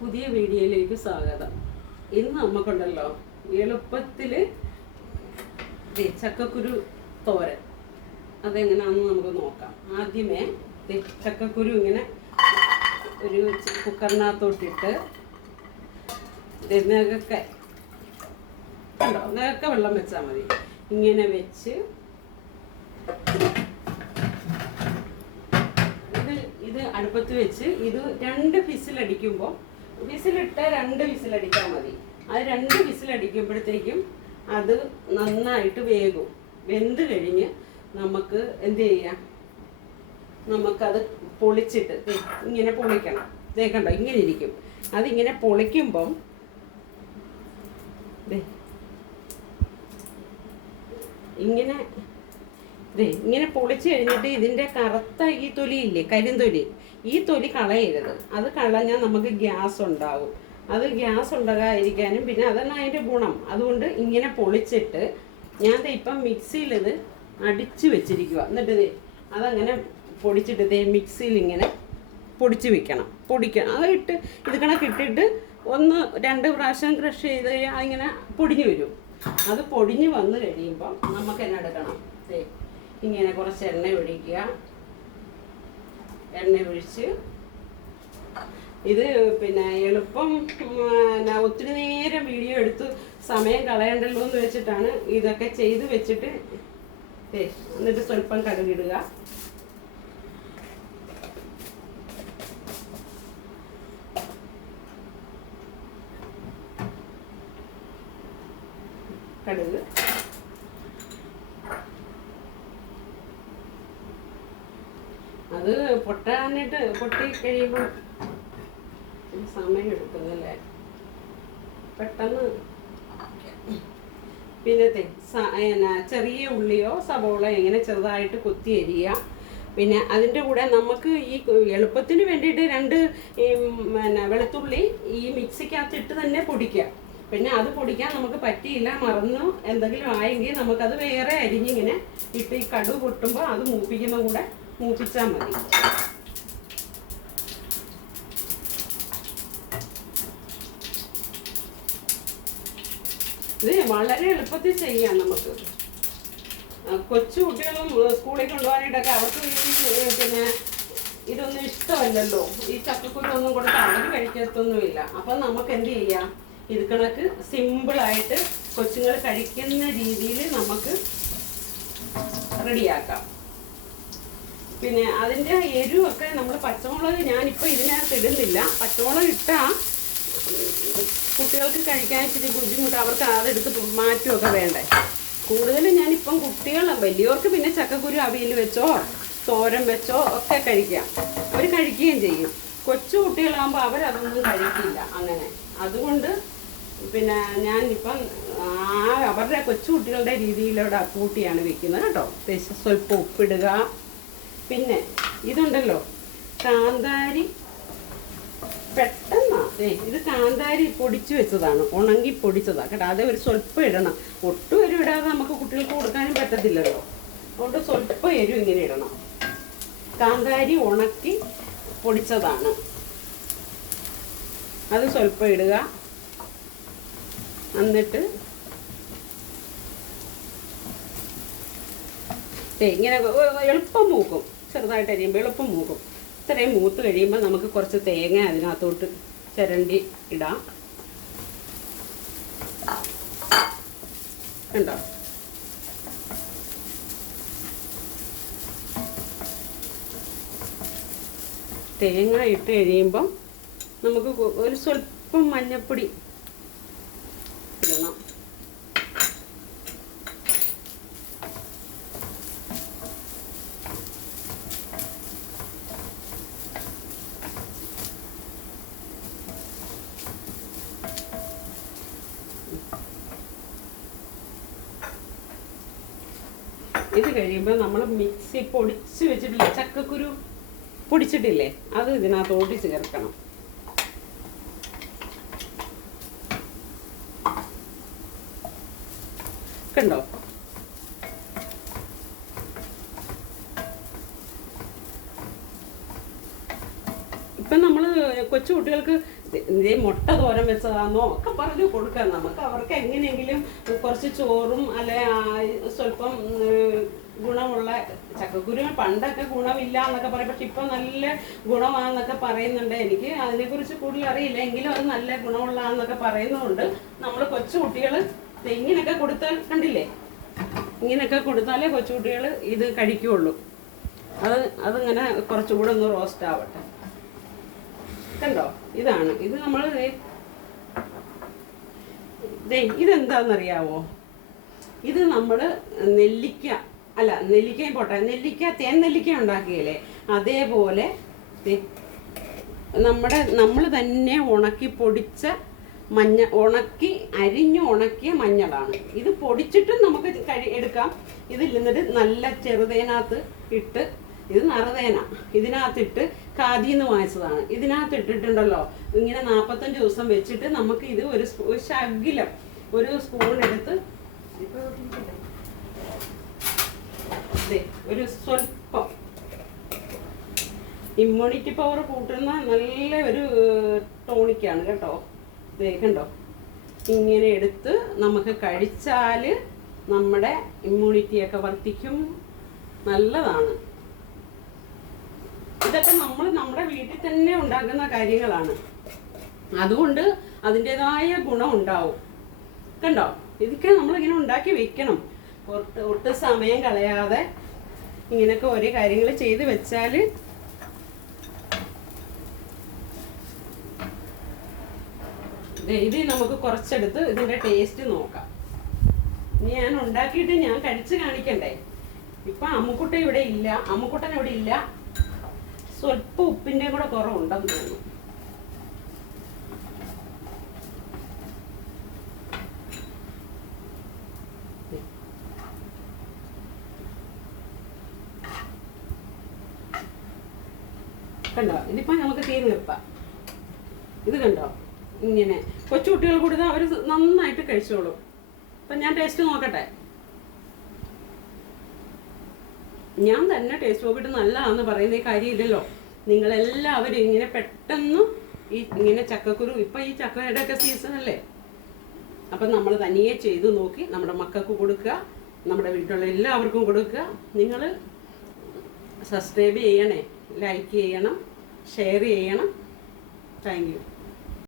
പുതിയ വീഡിയോയിലേക്ക് സ്വാഗതം. ഇന്ന് നമുക്കുണ്ടല്ലോ എളുപ്പത്തിൽ ചക്കക്കുരു തോരൻ അതെങ്ങനെയാണെന്ന് നമുക്ക് നോക്കാം. ആദ്യമേ ചക്കക്കുരു ഇങ്ങനെ ഒരു കുക്കറിനകത്തോട്ടിട്ട് നെകക്കെ കണ്ടോ, നെകക്കെ വെള്ളം വെച്ചാൽ മതി. ഇങ്ങനെ വെച്ച് ഇത് അടുപ്പത്ത് വെച്ച് ഇത് 2 വിസിലടിക്കുമ്പോൾ, വിസിലിട്ട 2 വിസിലടിച്ചാൽ മതി. അത് 2 വിസിലടിക്കുമ്പോഴത്തേക്കും അത് നന്നായിട്ട് വേകും. വെന്ത് കഴിഞ്ഞ് നമുക്ക് എന്ത് ചെയ്യാം, നമുക്കത് പൊളിച്ചിട്ട് ഇങ്ങനെ പൊളിക്കണം. കണ്ടോ, ഇങ്ങനെ ഇരിക്കും. അതിങ്ങനെ പൊളിക്കുമ്പം ഇങ്ങനെ ഇങ്ങനെ പൊളിച്ച് കഴിഞ്ഞിട്ട് ഇതിൻ്റെ കറുത്ത ഈ തൊലിയില്ലേ, കരിന്തൊലി, ഈ തൊലി കളയരുത്. അത് കളഞ്ഞാൽ നമുക്ക് ഗ്യാസ് ഉണ്ടാവും. അത് ഗ്യാസ് ഉണ്ടാകാതിരിക്കാനും പിന്നെ അതാണ് അതിൻ്റെ ഗുണം. അതുകൊണ്ട് ഇങ്ങനെ പൊളിച്ചിട്ട് ഞാൻ ഇപ്പം മിക്സിയിൽ ഇത് അടിച്ച് വെച്ചിരിക്കുക. എന്നിട്ട് അതങ്ങനെ പൊടിച്ചിട്ട് മിക്സിയിൽ ഇങ്ങനെ പൊടിച്ച് വെക്കണം. പൊടിക്കണം, അത് ഇത് കണക്കിട്ടിട്ട് 1-2 പ്രാവശ്യം ക്രഷ് ചെയ്ത് അതിങ്ങനെ പൊടിഞ്ഞു വരും. അത് പൊടിഞ്ഞ് വന്ന് കഴിയുമ്പോൾ നമുക്ക് എന്നാ എടുക്കണം, ഇങ്ങനെ കുറച്ച് എണ്ണ ഒഴിക്കുക. എണ്ണ ഒഴിച്ച് ഇത് പിന്നെ എളുപ്പം ഒത്തിരി നേരം വീഡിയോ എടുത്ത് സമയം കളയണ്ടല്ലോ എന്ന് വെച്ചിട്ടാണ് ഇതൊക്കെ ചെയ്ത് വെച്ചിട്ട്. എന്നിട്ട് സ്വല്പം കടുകിടുക. കടുക് അത് പൊട്ടി കഴിയുമ്പോൾ സമയം എടുക്കുന്നല്ലേ പെട്ടെന്ന്. പിന്നെ ചെറിയ ഉള്ളിയോ സവോളയോ ഇങ്ങനെ ചെറുതായിട്ട് കൊത്തി അരിയുക. പിന്നെ അതിൻ്റെ കൂടെ നമുക്ക് ഈ എളുപ്പത്തിന് വേണ്ടിയിട്ട് 2 വെളുത്തുള്ളി ഈ മിക്സിക്കകത്തിട്ട് തന്നെ പൊടിക്കുക. പിന്നെ അത് പൊടിക്കാൻ നമുക്ക് പറ്റിയില്ല, മറന്നു എന്തെങ്കിലും ആയെങ്കിൽ നമുക്കത് വേറെ അരിഞ്ഞിങ്ങനെ ഇട്ട് ഈ കടുക് പൊട്ടുമ്പോൾ അത് മൂപ്പിക്കുന്ന കൂടെ മൂപ്പിച്ചാൽ മതി. ഇത് വളരെ എളുപ്പത്തിൽ ചെയ്യാം നമുക്ക്. കൊച്ചു കുട്ടികളും സ്കൂളിൽ കൊണ്ടുപോകാനായിട്ടൊക്കെ അവർക്ക് പിന്നെ ഇതൊന്നും ഇഷ്ടമല്ലല്ലോ, ഈ ചക്കക്കുരു ഒന്നും കൊടുത്ത് അവർ കഴിക്കത്തൊന്നുമില്ല. അപ്പം നമുക്ക് എന്ത് ചെയ്യാം, ഇത് കണക്ക് സിമ്പിളായിട്ട് കൊച്ചുങ്ങൾ കഴിക്കുന്ന രീതിയിൽ നമുക്ക് റെഡിയാക്കാം. പിന്നെ അതിൻ്റെ എരിവൊക്കെ നമ്മൾ പച്ചമുളക് ഞാനിപ്പോൾ ഇതിനകത്ത് ഇടുന്നില്ല. പച്ചമുളക് ഇട്ടാൽ കുട്ടികൾക്ക് കഴിക്കാൻ ഇച്ചിരി ബുദ്ധിമുട്ട്, അവർക്ക് അതെടുത്ത് മാറ്റുമൊക്കെ വേണ്ടേ. കൂടുതലും ഞാനിപ്പം വലിയവർക്ക് പിന്നെ ചക്കക്കുരു അവിയൽ വെച്ചോ തോരൻ വെച്ചോ ഒക്കെ കഴിക്കാം, അവർ കഴിക്കുകയും ചെയ്യും. കൊച്ചു കുട്ടികളാകുമ്പോൾ അവരതൊന്നും കഴിക്കില്ല അങ്ങനെ. അതുകൊണ്ട് പിന്നെ ഞാനിപ്പം അവരുടെ കൊച്ചു കുട്ടികളുടെ രീതിയിലൂടെ കൂട്ടിയാണ് വെക്കുന്നത് കേട്ടോ. സ്വല്പം ഉപ്പിടുക. പിന്നെ ഇതുണ്ടല്ലോ കാന്താരി, പെട്ടെന്നാ ഇത് കാന്താരി പൊടിച്ചു വെച്ചതാണ്, ഉണങ്ങി പൊടിച്ചതാണ് കേട്ടോ. അത് ഒരു സ്വല്പം ഇടണം. ഒട്ടും എരിവ് ഇടാതെ നമുക്ക് കുട്ടികൾക്ക് കൊടുക്കാനും പറ്റത്തില്ലല്ലോ. അതുകൊണ്ട് സ്വല്പം എരിവ് ഇങ്ങനെ ഇടണം. കാന്താരി ഉണക്കി പൊടിച്ചതാണ്, അത് സ്വല്പം ഇടുക. എന്നിട്ട് ഇങ്ങനെ എളുപ്പം മൂക്കും, ചെറുതായിട്ട് അരിയുമ്പോൾ എളുപ്പം മൂക്കും. ഇത്രയും മൂത്ത് കഴിയുമ്പോൾ നമുക്ക് കുറച്ച് തേങ്ങ അതിനകത്തോട്ട് ചിരണ്ടി ഇടാം. കണ്ടോ, തേങ്ങ ഇട്ട് കഴിയുമ്പം നമുക്ക് ഒരു സ്വല്പം മഞ്ഞൾപ്പൊടി ഇടണം. ഇത് കഴിയുമ്പോൾ നമ്മൾ മിക്സി പൊടിച്ച് വെച്ചിട്ടില്ലേ, ചക്കക്കുരു പൊടിച്ചിട്ടില്ലേ, അത് ഇതിനകത്തോട്ട് ചേർക്കണം. കണ്ടോ, ഇപ്പം നമ്മൾ കൊച്ചു കുട്ടികൾക്ക് ഇതേ മുട്ട തോരൻ വെച്ചതാണെന്നോ ഒക്കെ പറഞ്ഞു കൊടുക്കാം നമുക്ക്. അവർക്ക് എങ്ങനെയെങ്കിലും കുറച്ച് ചോറും അല്ലെ സ്വല്പം ഗുണമുള്ള ചക്കക്കുരു പണ്ടൊക്കെ ഗുണമില്ല എന്നൊക്കെ പറയും, പക്ഷെ ഇപ്പം നല്ല ഗുണമാണെന്നൊക്കെ പറയുന്നുണ്ട്. എനിക്ക് അതിനെക്കുറിച്ച് കൂടുതൽ അറിയില്ല, എങ്കിലും അത് നല്ല ഗുണമുള്ളതാണെന്നൊക്കെ പറയുന്നതുകൊണ്ട് നമ്മൾ കൊച്ചു കുട്ടികൾ ഇങ്ങനെയൊക്കെ കൊടുത്താൽ, കണ്ടില്ലേ, ഇങ്ങനെയൊക്കെ കൊടുത്താലേ കൊച്ചുകുട്ടികൾ ഇത് കഴിക്കുകയുള്ളൂ. അതിങ്ങനെ കുറച്ചുകൂടെ ഒന്ന് റോസ്റ്റ് ആവട്ടെ. കണ്ടോ, ഇതാണ് ഇത്. നമ്മൾ ഇതെന്താണെന്നറിയാവോ? ഇത് നമ്മൾ നെല്ലിക്കയും പോട്ടെ, തേൻ നെല്ലിക്ക ഉണ്ടാക്കിയല്ലേ, അതേപോലെ നമ്മൾ തന്നെ ഉണക്കി പൊടിച്ച ഉണക്കിയ മഞ്ഞളാണ്. ഇത് പൊടിച്ചിട്ടും നമുക്ക് എടുക്കാം. ഇതിൽ നിന്നിട്ട് നല്ല ചെറുതേനകത്ത് ഇട്ട്, ഇത് നറുതേന, ഇതിനകത്തിട്ട് ഖാദിന്ന് വാങ്ങിച്ചതാണ്. ഇതിനകത്ത് ഇട്ടിട്ടുണ്ടല്ലോ, ഇങ്ങനെ 45 ദിവസം വെച്ചിട്ട് നമുക്ക് ഇത് ഒരു ശകലം ഒരു സ്പൂൺ എടുത്ത് ഒരു സ്വല്പം ഇമ്മ്യൂണിറ്റി പവർ കൂട്ടുന്ന നല്ല ഒരു ടോണിക്കാണ് കേട്ടോ. കണ്ടോ, ഇങ്ങനെ എടുത്ത് നമുക്ക് കഴിച്ചാൽ നമ്മുടെ ഇമ്മ്യൂണിറ്റിയൊക്കെ വർദ്ധിക്കും, നല്ലതാണ്. ഇതൊക്കെ നമ്മൾ നമ്മുടെ വീട്ടിൽ തന്നെ ഉണ്ടാക്കുന്ന കാര്യങ്ങളാണ്, അതുകൊണ്ട് അതിൻ്റെതായ ഗുണം ഉണ്ടാവും. കണ്ടോ, ഇതൊക്കെ നമ്മളിങ്ങനെ ഉണ്ടാക്കി വെക്കണം. ഒട്ടും സമയം കളയാതെ ഇങ്ങനെയൊക്കെ ഓരോ കാര്യങ്ങൾ ചെയ്ത് വെച്ചാൽ ഇത് നമുക്ക് കുറച്ചെടുത്ത് ഇതിൻ്റെ ടേസ്റ്റ് നോക്കാം. ഞാൻ ഉണ്ടാക്കിയിട്ട് ഞാൻ കഴിച്ച് കാണിക്കണ്ടേ. ഇപ്പം അമ്മുക്കുട്ടൻ ഇവിടെ ഇല്ല, സ്വല്പം ഉപ്പിൻ്റെ കൂടെ കുറവുണ്ടെന്ന് തോന്നുന്നു. കണ്ടോ, ഇതിപ്പോ നമുക്ക് തീ നിർത്താം. ഇത് കണ്ടോ, ഇങ്ങനെ കൊച്ചുകുട്ടികൾ കൊടുത്താൽ അവർ നന്നായിട്ട് കഴിച്ചോളും. അപ്പം ഞാൻ ടേസ്റ്റ് നോക്കട്ടെ. ഞാൻ തന്നെ ടേസ്റ്റ് നോക്കിയിട്ട് നല്ലതാണെന്ന് പറയുന്ന കാര്യമില്ലല്ലോ. നിങ്ങളെല്ലാവരും ഇങ്ങനെ പെട്ടെന്ന് ഇങ്ങനെ ചക്കക്കുരു, ഇപ്പം ഈ ചക്കയുടെ ഒക്കെ സീസൺ അല്ലേ, അപ്പം നമ്മൾ തനിയെ ചെയ്ത് നോക്കി നമ്മുടെ മക്കൾക്ക് കൊടുക്കുക, നമ്മുടെ വീട്ടിലുള്ള എല്ലാവർക്കും കൊടുക്കുക. നിങ്ങൾ സബ്സ്ക്രൈബ് ചെയ്യണേ, ലൈക്ക് ചെയ്യണം, ഷെയർ ചെയ്യണം. Thank you.